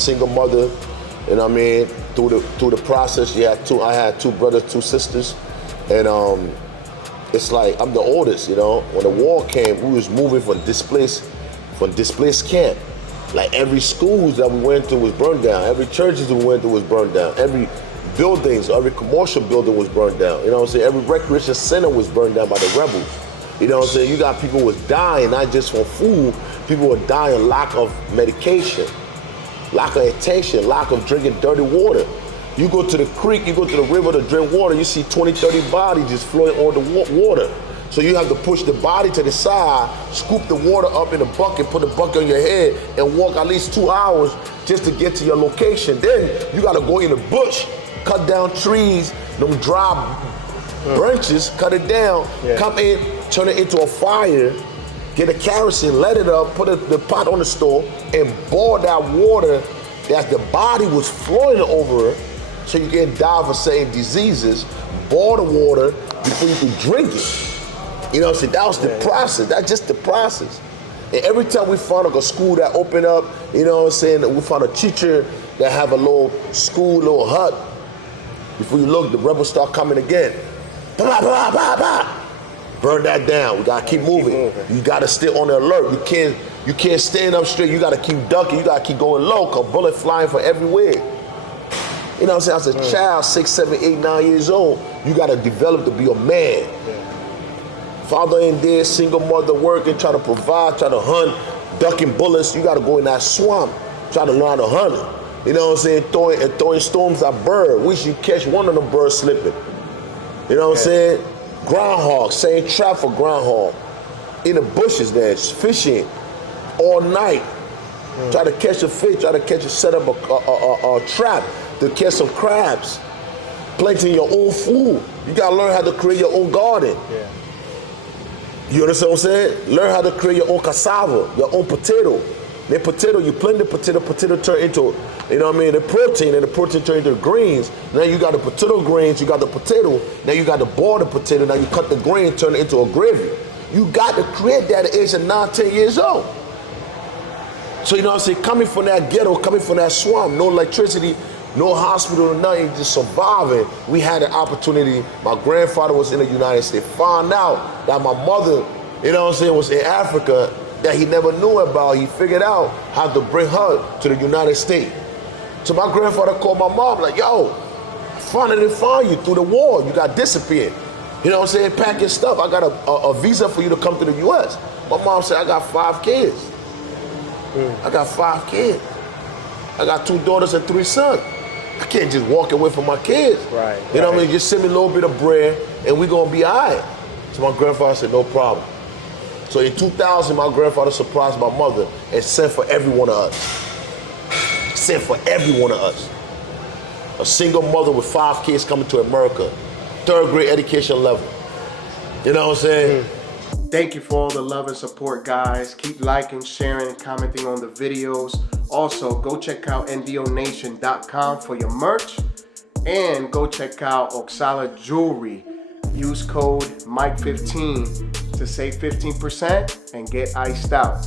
Single mother, you know what I mean? Through the process, I had two brothers, two sisters, and it's like I'm the oldest, you know. When the war came, we was moving from displaced camp. Like every schools that we went to was burned down. Every churches we went to was burned down. Every buildings, every commercial building was burned down. You know what I'm saying? Every recreation center was burned down by the rebels. You know what I'm saying? You got people was dying, not just from food, people were dying lack of medication, lack of attention, lack of drinking dirty water. You go to the creek, you go to the river to drink water, you see 20, 30 bodies just flowing on the water. So you have to push the body to the side, scoop the water up in a bucket, put the bucket on your head, and walk at least 2 hours just to get to your location. Then you gotta go in the bush, cut down trees, them dry branches, cut it down, come in, turn it into a fire, get a kerosene, let it up, put the pot on the stove, and boil that water that the body was flowing over so you can die for certain diseases. Boil the water before you can drink it. You know what I'm saying? That was the process. That's just the process. And every time we found like a school that opened up, you know what I'm saying, we found a teacher that have a little school, little hut. Before you look, the rebels start coming again. Blah, blah, blah, blah. Burn that down. We gotta keep moving. You gotta stay on the alert. You can't stand up straight. You gotta keep ducking. You gotta keep going low, cause bullets flying from everywhere. You know what I'm saying? As a child, 6, 7, 8, 9 years old, you gotta develop to be a man. Father ain't there, single mother working, trying to provide, trying to hunt, ducking bullets. You gotta go in that swamp, try to learn how to hunt it. You know what I'm saying? Throwing storms at bird. Wish you catch one of them birds slipping. You know what I'm saying? Groundhog, same trap for groundhog. In the bushes there, fishing all night. Try to catch a fish, set up a trap to catch some crabs. Planting your own food. You gotta learn how to create your own garden. You understand what I'm saying? Learn how to create your own cassava, your own potato. The potato, you plant the potato turn into, you know what I mean, the protein, and the protein turn into greens. Now you got the potato greens, you got the potato, now you got to boil the potato, now you cut the green, turn it into a gravy. You got to create that at the age of 9, 10 years old. So you know what I'm saying, coming from that ghetto, coming from that swamp, no electricity, no hospital, nothing, just surviving. We had an opportunity. My grandfather was in the United States. Found out that my mother, you know what I'm saying, was in Africa that he never knew about. He figured out how to bring her to the United States. So my grandfather called my mom like, yo, I finally found you through the war. You got disappeared. You know what I'm saying? Pack your stuff. I got a visa for you to come to the U.S. My mom said, I got 5 kids. I got 5 kids. I got 2 daughters and 3 sons. I can't just walk away from my kids. Right. You know what I mean? Just send me a little bit of bread and we're gonna be all right. So my grandfather said, no problem. So in 2000, my grandfather surprised my mother and sent for every one of us. Sent for every one of us. A single mother with 5 kids coming to America, 3rd grade education level. You know what I'm saying? Thank you for all the love and support, guys. Keep liking, sharing, and commenting on the videos. Also, go check out ndonation.com for your merch. And go check out Oxala Jewelry. Use code Mike15 to save 15% and get iced out.